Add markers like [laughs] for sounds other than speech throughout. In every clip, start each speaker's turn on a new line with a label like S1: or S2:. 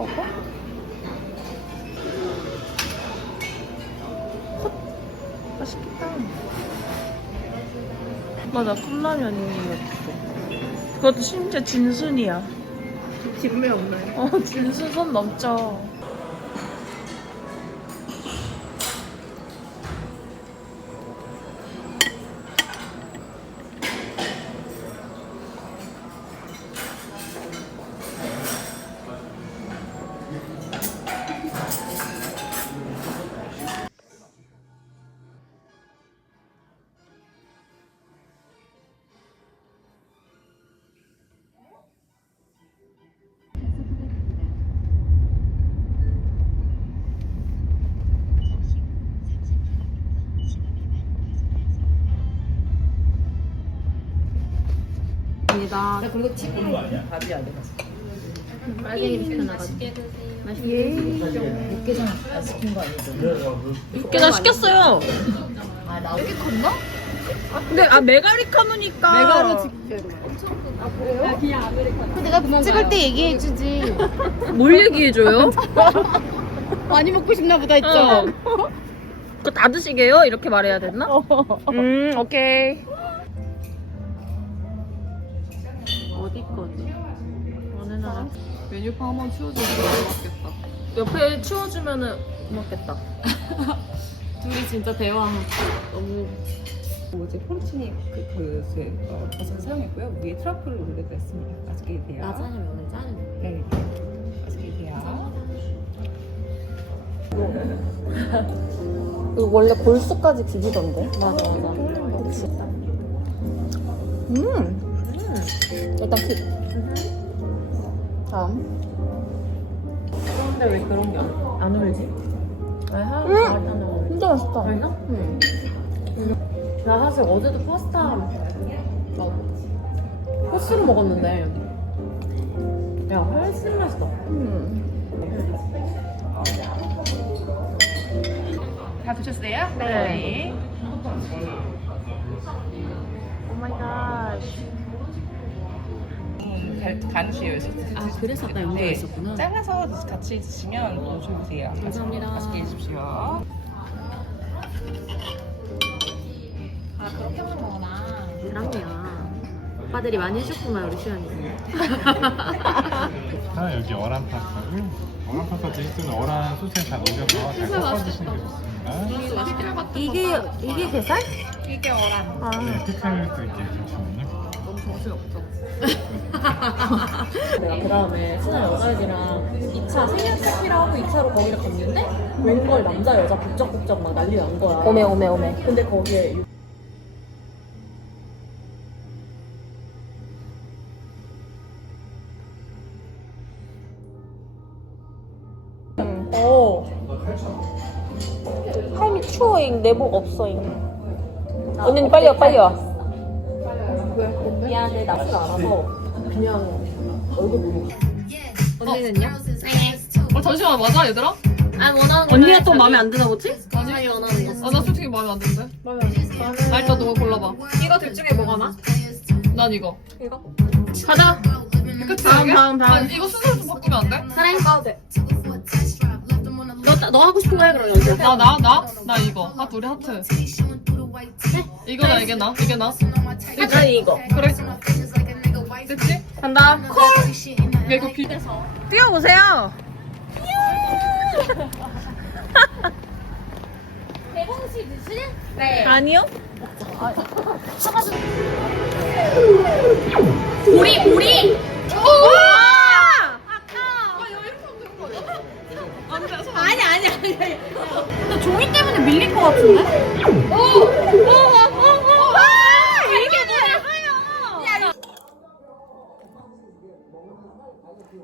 S1: 먹어? 헛! 맛있겠다. 맞아, 컵라면이었어. 그것도 심지어 진순이야.
S2: 뒷매 없나요?
S1: 어, 진순 선 넘쳐.
S2: 입니다. 그리고 팁으로 밥이 안 돼갔어. 빨갱이 시켜놔가지고. 맛있게 드세요. 육개장 안 시킨 거 아니죠?
S1: 육개장 시켰어요.
S2: 아, 나 여기 컸나?
S1: 근데, 아, 메가리카노니까.
S2: 메가로 집게로. 아, 그래요? 내가 찍을 때 얘기해주지.
S1: 뭘 얘기해줘요? [laughs]
S2: 많이 먹고 싶나 보다 했죠?
S1: 어. 그거 다 드시게요? 이렇게 말해야 됐나? 음, 오케이. 어디 거지? 어느 나라?
S2: 메뉴판 한번 치워주면 좋겠다.
S1: 옆에 치워주면은 고맙겠다. [laughs]
S2: 둘이 진짜 대화 너무
S3: 이제 포르치니 그, 그, 그 어, 버섯을 사용했고요. 위에 트러플을 올려드렸습니다. 맛있게 드세요.
S2: 짜장면 오늘 짜장면.
S3: 네. 맛있게 드세요. [laughs]
S1: 원래 골수까지 비비던데?
S2: 맞아 맞아.
S1: 음. 일단 팁. 다음.
S2: 근데 왜 그런 게안 울지? 아니 하루
S1: 음!
S2: 음.
S1: 진짜 맛있다.
S2: 맛있나? 응. 나 사실 어제도 파스타 막 코스로 먹었는데 야 훨씬 맛있다.
S1: 음.
S3: 다 드셨어요?
S1: 네. 오 마이 갓.
S3: 음, 간우시에요.
S2: 아 그래서 아까 연결
S3: 네.
S2: 있었구나.
S3: 잘라서 같이 드시면 너무 좋으세요.
S2: 감사합니다.
S3: 맛있게 드십시오.
S2: 그럼요. 오빠들이 많이 해줬구만 우리 시연이. [laughs]
S4: 아, 여기 어란 파스타고 어란 파스타 드실 때는 어란 소스에 다 녹여서 잘 섞어 드시면 되겠습니다.
S2: 이게 이게 게살?
S1: 아.
S4: 네, 피클 드릴게요. 잠시만요.
S2: 내가 그 다음에 친한 여자애들이랑 2차 생일 파티를 하고 2차로 거기를 갔는데 웬걸 남자 여자 북적북적 막 난리 난 거야.
S1: 오메 오메 오메.
S2: 근데 거기에 유-
S1: 오. 삶이 추워잉 내복 없어잉. 언니 빨리 와 빨리 와.
S2: 미안해 나쁘지 않아서 그냥 얼굴 보고 언니는요?
S5: 어, 잠시만 맞아 얘들아?
S2: 아니 원하는 거
S1: 언니가 또 마음에 안 드나 보지?
S2: 아니 원하는 거
S5: 아나 솔직히 마음에 안 드는데 아 일단 너가 골라봐 이거 둘 중에 뭐가 나? 난 이거
S1: 가자.
S5: 그치
S1: 다음? 다음, 다음.
S5: 아 이거 순서 좀 바꾸면 안 돼?
S2: 그래 까도 돼. 너, 너 하고 싶은 거해 그럼 여기
S5: 나나 나? 나 이거 하 둘이 하트 이거 나 이게 나? 이게 나?
S1: 일단 이거.
S5: 그래 됐지?
S1: 간다. 콜.
S5: 야 이거 비
S1: 뛰어보세요.
S2: 대봉씨 드실?
S1: 아니요.
S2: 보리 보리! 아니 아니 아니 나 종이 때문에 밀릴 것 같은데? 이게
S6: We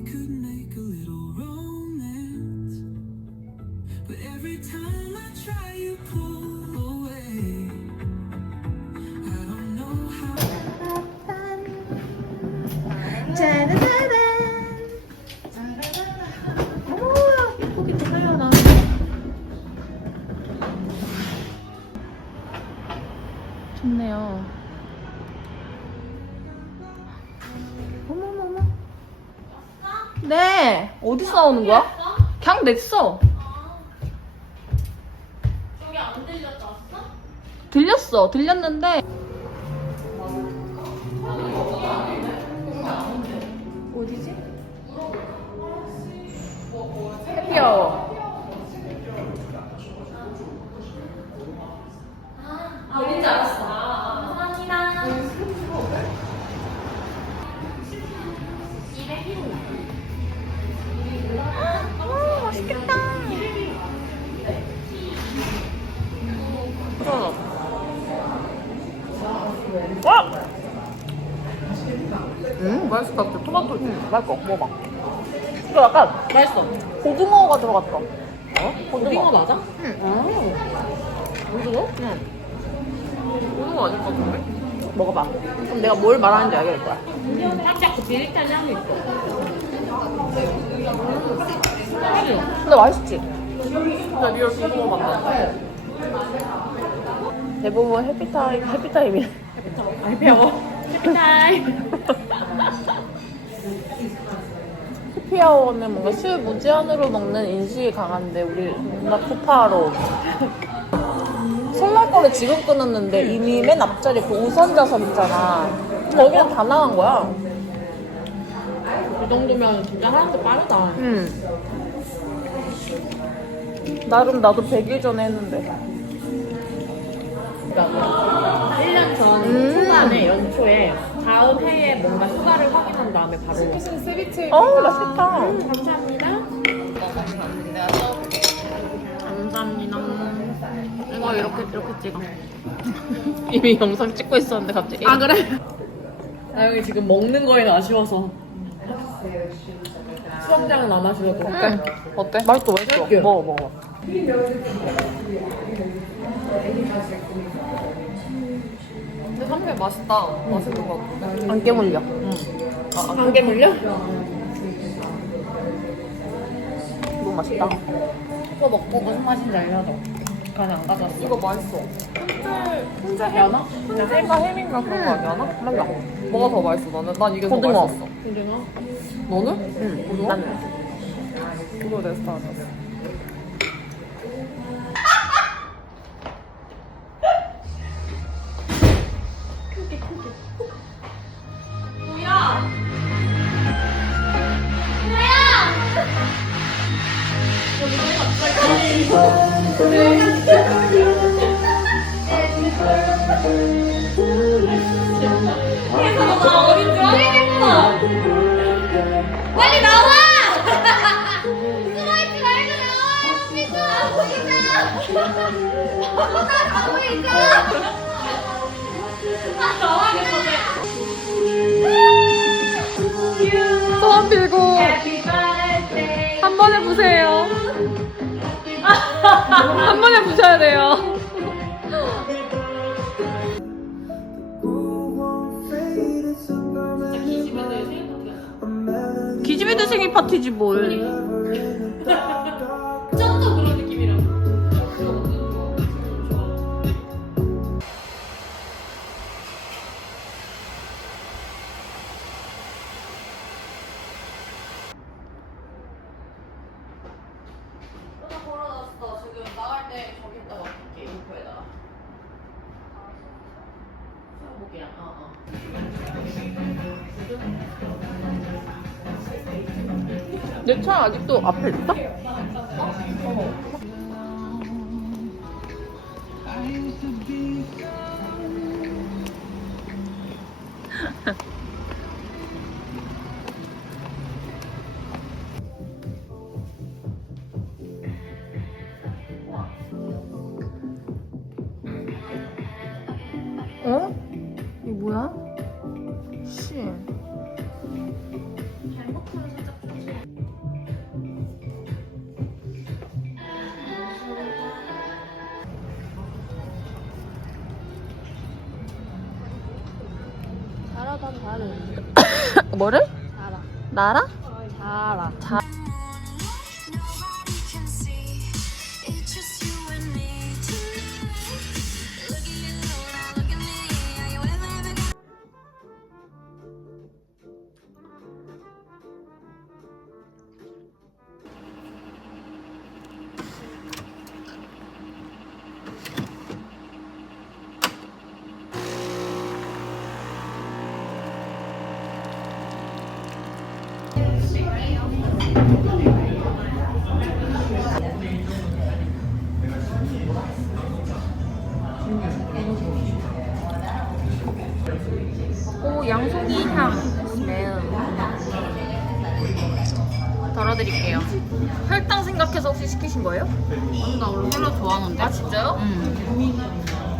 S6: could make a little romance, but every time I try, you pull
S1: 좋네요. 어머머머. 네. 어디서 나오는 거야? 그냥 냈어.
S2: 들렸어.
S1: 들렸는데. 맛있어. 먹어봐. 이거 약간
S2: 맛있어
S1: 고등어가 들어갔다. 어?
S2: 고등어 맞아?
S1: 고등어? 응. 고등어 아닐 것 같은데? 먹어봐. 그럼 내가 뭘 말하는지 알겠을 거야.
S2: 살짝 그 비릿한 향이 있어
S1: 근데 맛있지? 나 리얼 고등어 만나. 대부분 해피타임, 해피타임이야.
S2: 해피아워 [laughs] 해피타임
S1: 해피아워는 뭔가 술 무제한으로 먹는 인식이 강한데 우리 뭔가 쿠파로. 설날 거를 지금 끊었는데 이미 맨 앞자리 그 우선 좌석 있잖아. 거기는 다 나간 거야.
S2: 이 정도면 진짜 사람들 빠르다.
S1: 응. 나름 나도 100일 전에 했는데
S2: 1년 전
S1: 음.
S2: 초반에 연초에 다음 해에 뭔가 휴가를 확인한 다음에 바로
S1: 어 맛있겠다.
S2: 감사합니다.
S1: 감사합니다. 이거 이렇게 이렇게 찍어. [laughs] 이미 영상 찍고 있었는데 갑자기. 아 그래?
S2: 나 여기 지금 먹는 거에는 아쉬워서. 수영장은 안 아쉬워도
S1: 응. 어때? 맛있어 맛있어. 먹어 먹어
S5: 삼겹 맛있다. 맛있는 것 같아.
S1: 안 깨물려
S2: 안개 물려?
S1: 너무 맛있다
S2: 이거 먹고 무슨 맛인지 알려줘 간이 안 가져왔어
S5: 이거 맛있어.
S2: 혼자 연어?
S5: 햄과 햄인가 그런 거 아니야? 몰라. 뭐가 더 맛있어? 나는 난 이게
S1: 고등어.
S5: 더 맛있었어.
S2: 고등어?
S5: 너는?
S1: 응
S5: 고등어?
S1: 나는
S5: 그거 내 스타일이야.
S7: 빨
S1: 소원 빌고. 한 번에 부세요. 한 번에 부셔야 돼요. 기집애들 생일 파티지 뭘 내 차 아직도 앞에 있어? 나라? 드릴게요. 혈당 생각해서 혹시 시키신 거예요? 아니 나 원래 혈로 좋아하는데. 아 진짜요? 응.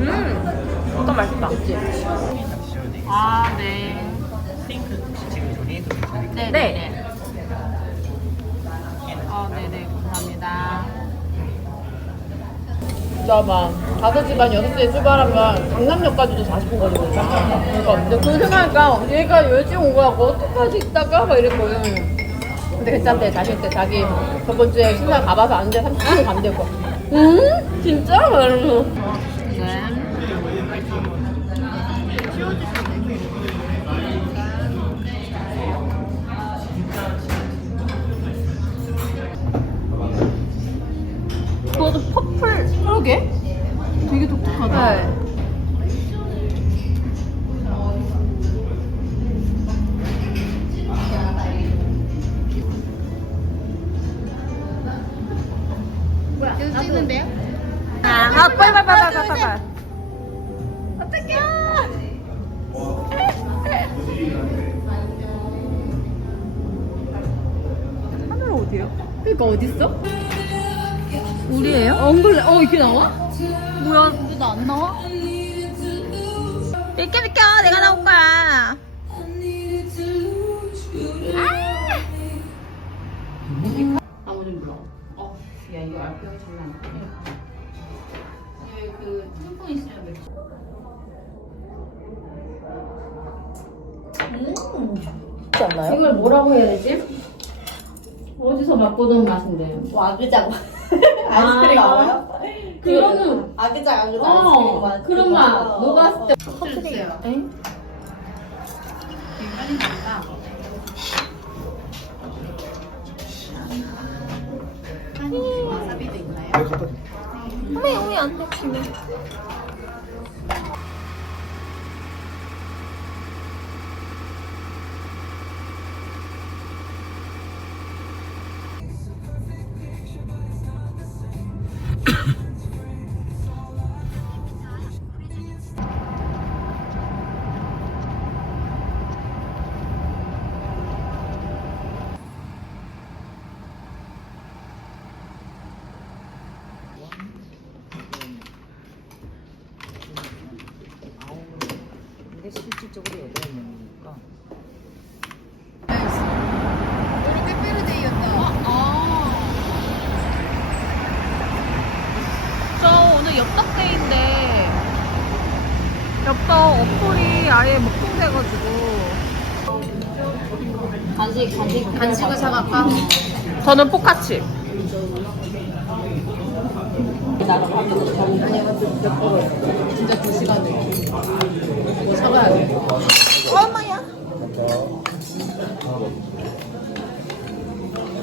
S1: 음, 이거 맛있다. 아 네. 네, 네. 아,
S2: 봐봐. 5시간 6시에 출발하면 강남역까지도 40분 걸리거든. 그러니까 근데 그 생각하니까 얘가 일찍 온 거라고 어떡하지 있다가 막 이랬거든. 근데 괜찮대. 자신 때 자기 저번 주에 신사 가봐서 왔는데 30분 간대고. 응? 진짜? 막 이러면서.
S1: 네.
S2: 그러게. 되게 독특하다.
S1: 네.
S7: 이거 찍는데요?
S1: 아, 빨리, 빨리, 빨리, 빨리, 빨리, 빨리.
S2: 하늘 어디요? 그니까 어딨어?
S1: 우리예요?
S2: 엉글레. 어, 이렇게 나와?
S1: 뭐야? 나안 나와? 비켜, 비켜. 내가 나올 거야.
S2: 나머지 몰라. 어, 야, 이거 알병이 장난 아니야. 그 틈뽕 있으면 맥주.
S1: 그렇지 않나요?
S2: 이걸 뭐라고 해야 되지? 어디서 맛보던 맛인데.
S8: 뭐 아그작
S2: 아,
S8: 아이스크림 나와요?
S2: 그거는
S8: 아그작 아그작 아이스크림 어맛
S2: 그런 맛 먹었을 때 엥?
S1: 어머, 어머, 안 돼.
S3: 근데 실질적으로
S7: 우리 빼빼로데이였다.
S1: 저 오늘 엽떡데이인데 엽떡 어플이 아예 목통돼가지고
S2: 간식 간식 간식을 사갈까?
S1: 저는 포카치
S2: 아니 이것도 몇 걸어 진짜 두 시간을. 이거 사가야 돼.
S1: 얼마야?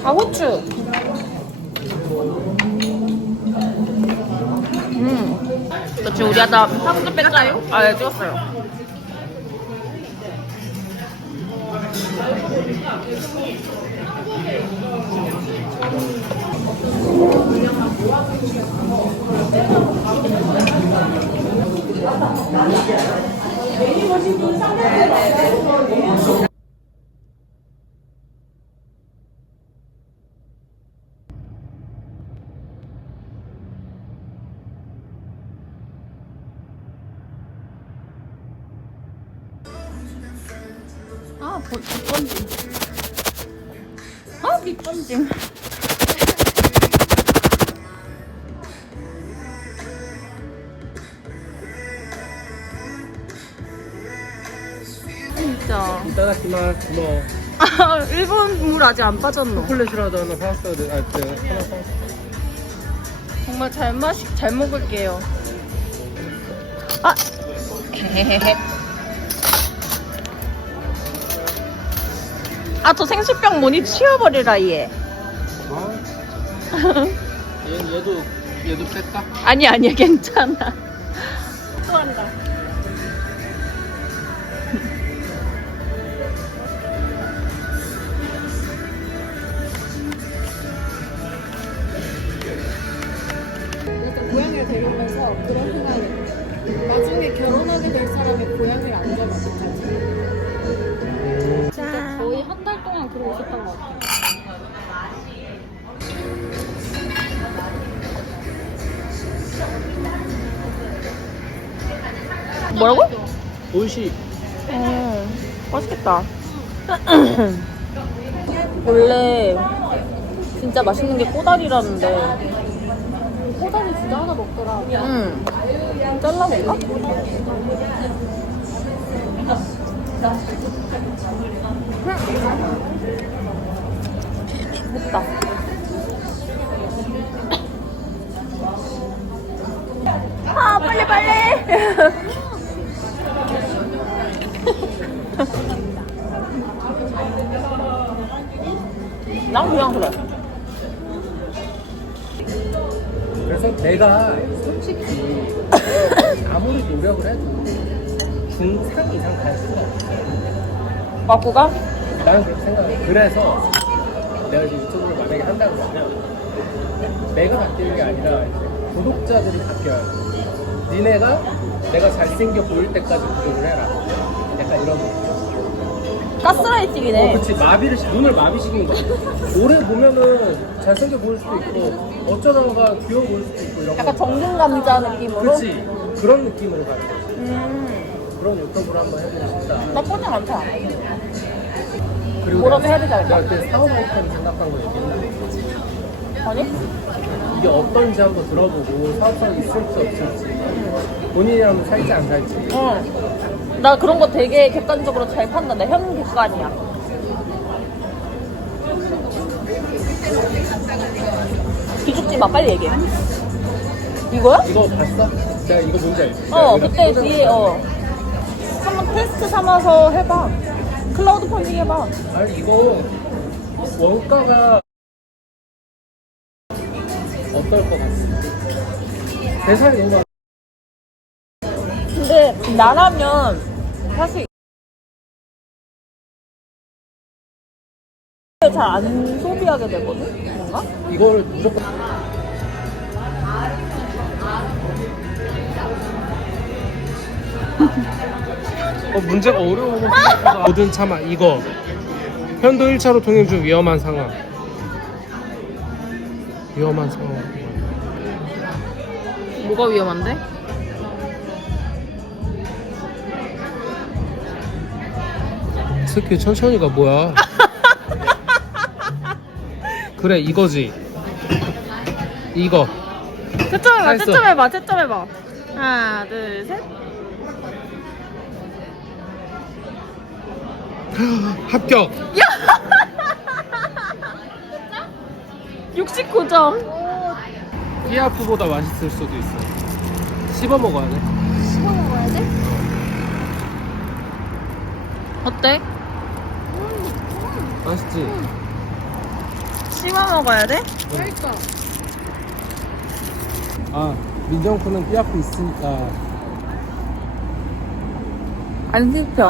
S1: 가고추. 음. 그렇지 우리 하다 파스타 뺄까요? 아예 찍었어요 아 아직 안 빠졌노
S4: 초콜릿 싫어하잖아 파스타 아그 하나 파스타
S1: 정말 잘 마시 잘 먹을게요. 아. [laughs] 아, 저 생수병 뭐니 치워버리라 얘. [laughs]
S4: 얘, 얘도 얘도 뺐다
S1: 아니 아니야 괜찮아. 또 한다. 뭐라고?
S4: 오이시.
S1: 어, 맛있겠다. [clears throat] 원래 진짜 맛있는 게 꼬다리라는데.
S5: 꼬다리 진짜 하나 먹더라.
S1: 응. 잘라볼까? 됐다. 아, 빨리, 빨리! [laughs] 난 그냥 그래.
S9: 그래서 내가 솔직히 [laughs] 아무리 노력을 해도 중상 이상 갈 수가 없어.
S1: 바꾸가?
S9: 나는 그렇게 생각해. 그래서 내가 이제 유튜브를 만약에 한다 그러면 내가 바뀌는 게 아니라 이제 구독자들이 바뀌어야 돼. 니네가 내가 잘생겨 보일 때까지 구독을 해라. 약간 이런 거.
S1: 가스라이팅이네.
S9: 어, 그치 마비를 시- 눈을 마비시키는 거야. 오래 보면은 잘생겨 보일 수도 있고 어쩌다가 귀여워 보일 수도 있고 이런
S1: 약간
S9: 거.
S1: 정든 감자 느낌으로?
S9: 그치 그런 느낌으로 가는 거지.
S1: 음,
S9: 그런 유튜브를 한번 해보고 싶다.
S1: 나쁘지 않다.
S9: 그리고
S1: 뭐라도
S9: 내가-
S1: 해야 되지 않을까?
S9: 내가 그때 사업 아이템 생각한 거 얘기했나?
S1: 아니?
S9: 이게 어떤지 한번 들어보고 사업성이 있을지 없을지 본인이라면 살지 안 살지
S1: 응. 나 그런 거 되게 객관적으로 잘 판단해. 현 객관이야. 기죽지 마, 빨리 얘기해. 이거야?
S9: 이거 봤어? 내가 이거 뭔지 알지?
S1: 어, 그때 뒤에, 어. 한번 테스트 삼아서 해봐. 클라우드 펀딩 해봐.
S9: 아니 이거 원가가 어떨 것 같아? 대상이 너무
S1: 근데 나라면 사실 잘 안 소비하게 되거든? 뭔가?
S9: 이거를 무조건 어 문제가 어려워 모든 참아 이거 편도 1차로 통행 중 위험한 상황 위험한 상황
S1: 뭐가 위험한데?
S9: 스킬 천천히 가 뭐야 그래 이거지 이거
S1: 채점해봐,
S9: 했어.
S1: 채점해봐, 채점해봐. 하나, 둘, 셋. [gasps]
S9: 합격
S1: 69점.
S9: 피아프보다 맛있을 수도 있어 씹어 먹어야 돼
S1: 어때?
S9: 맛있지?
S1: 씹어 먹어야 돼?
S9: 아 민정쿠는 피아프 있으니까
S1: 안 씹혀.